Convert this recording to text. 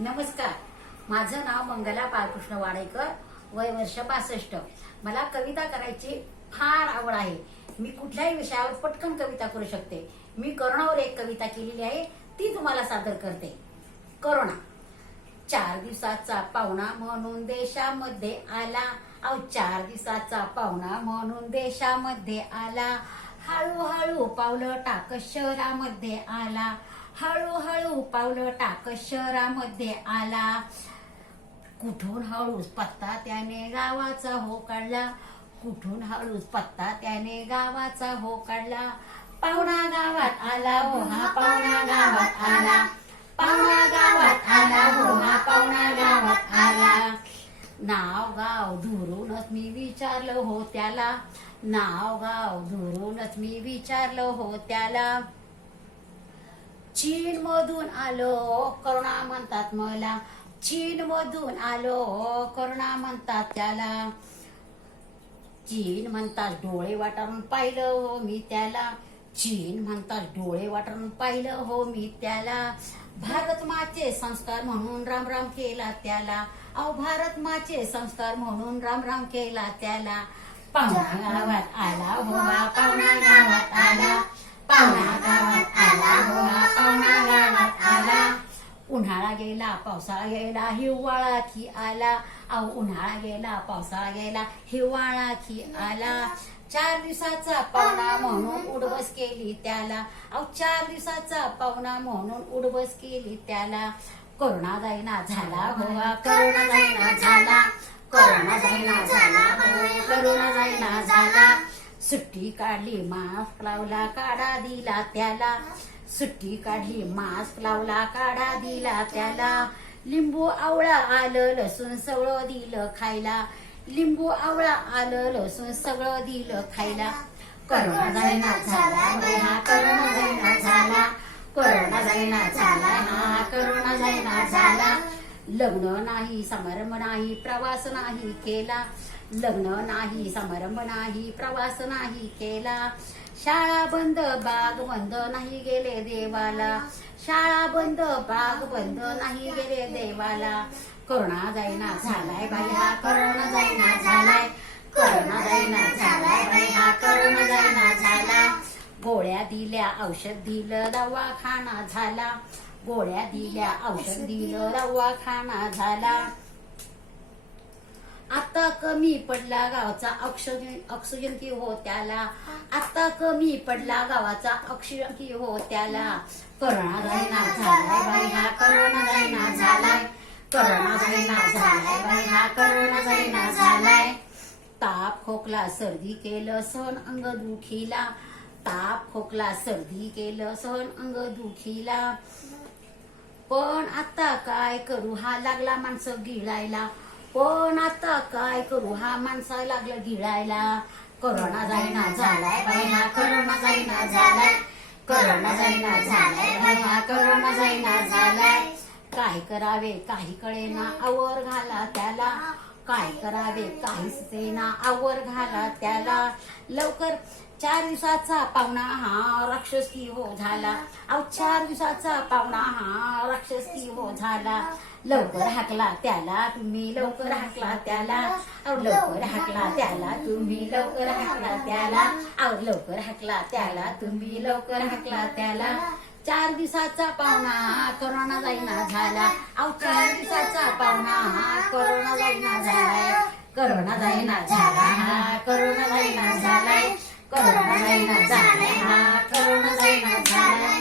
नमस्कार. माझं नाव मंगला बाळकृष्ण वाडेकर वय वर्ष पासष्ट मला कविता करायची फार आवड आहे. मी कुठल्याही विषयावर पटकन कविता करू शकते. मी करोनावर एक कविता केलेली आहे ती तुम्हाला सादर करते. करोना. चार दिवसाचा पाहुणा म्हणून देशामध्ये आला. अहो चार दिवसाचा पाहुणा म्हणून देशामध्ये आला. हळूहळू पावलं टाक शहरामध्ये आला. हळूहळू पावलं टाक शहरामध्ये आला. कुठून हळूच पत्ता त्याने गावाचा हो काढला. कुठून हळूच पत्ता त्याने गावाचा हो काढला. पाहुणा गावात आला हो हा पाहुणा गावात आला. पाहुणा गावात आला हो हा पाहुणा गावात आला. नाव गाव धुरूनच मी विचारलं हो त्याला. नाव गाव धुरूनच मी विचारलं हो त्याला. चीन मधून आलो करुणा म्हणतात मला. चीन मधून आलो करुणा म्हणतात त्याला. चीन म्हणतात डोळे वाटारून पाहिलं हो मी त्याला. चीन म्हणतात डोळे वाटारून पाहिलं हो मी त्याला. भारत माचे संस्कार म्हणून राम राम केला त्याला. अहो भारत माचे संस्कार म्हणून राम राम केला त्याला. पाहुणा गावात आला हो पाहुणा गावात आला. पाहुणा गावात आला. उन्हाळा गेला पावसाळा गेला हिवाळा की आला. अहो उन्हाळा गेला पावसाळा गेला हिवाळा की आला. चार दिवसाचा पाहुणा म्हणून उडबस केली त्याला. अहो चार दिवसाचा पाहुणा म्हणून उडबस केली त्याला. कोरोना जाईना झाला होवा करोना जाईना झाला. कोरोना जाईना झाला हो करोना जाईना झाला. सुट्टी काढली मास्क लावला काढा दिला त्याला. सुट्टी काढली मास्क लावला काढा दिला त्याला. लिंबू आवळा आलं लसूण सगळं दिलं खायला. लिंबू आवळा आलं लसूण सगळं दिलं खायला. करोना जाईना झाला हा करोना जाईना झाला. करोना जाईना झाला हा करोना जाईना झाला. लग्न नाही समारंभ नाही प्रवास नाही केला. लग्न नाही समारंभ नाही प्रवास नाही केला. शाळा बंद बाग बंद नाही गेले देवाला. शाळा बंद बाग बंद नाही गेले देवाला. करोना जाईना झालाय बाई हा करोना जाईना झालाय. करोना जाईना झालाय बाई हा करोना जाईना झाला. गोळ्या दिल्या औषध दिलं दवाखाना झाला. गोळ्या दिल्या औषध दिलं दवाखाना झाला. आता कमी पडला गावाचा ऑक्सिजन ऑक्सिजन की हो त्याला. आता कमी पडला गावाचा ऑक्सिजन की हो त्याला. करोना जाईना झालाय बाई हा करोना जाईना झालाय. करोना जाईना झालाय बाई हा करोना जाईना झालाय. ताप खोकला सर्दी केलं सहन अंग दुखीला. ताप खोकला सर्दी केलं सहन अंग दुखीला. पण आता काय करू? हा लागला माणसं गिळायला. पण आता काय करू? हा माणसा लागला गिळायला. करोना जाईना झालाय बाई करोना जाईना झालाय. करोना जाईना झालाय बाई करोना जाईना झालाय. काय करावे? काही कळेना. आवर घाला त्याला. काय करावे? काहीच सेना आवर घाला त्याला. लवकर चार दिवसाचा पाहुणा हा राक्षस की हो झाला. अहो चार दिवसाचा पाहुणा हा राक्षस की हो झाला. लवकर हाकला त्याला तुम्ही लवकर हाकला त्याला. अव लवकर हाकला त्याला तुम्ही लवकर हाकला त्याला. अव लवकर हाकला त्याला तुम्ही लवकर हाकला त्याला. चार दिवसाचा पाहुणा हा कोरोना जाईना झाला. अहो चार दिवसाचा पाहुणा हा कोरोना जाईना झालाय. करोना जाईना झाला हा करोना जाईना झालाय. करोना जाईना झालाय हा करोना जाईना झालाय.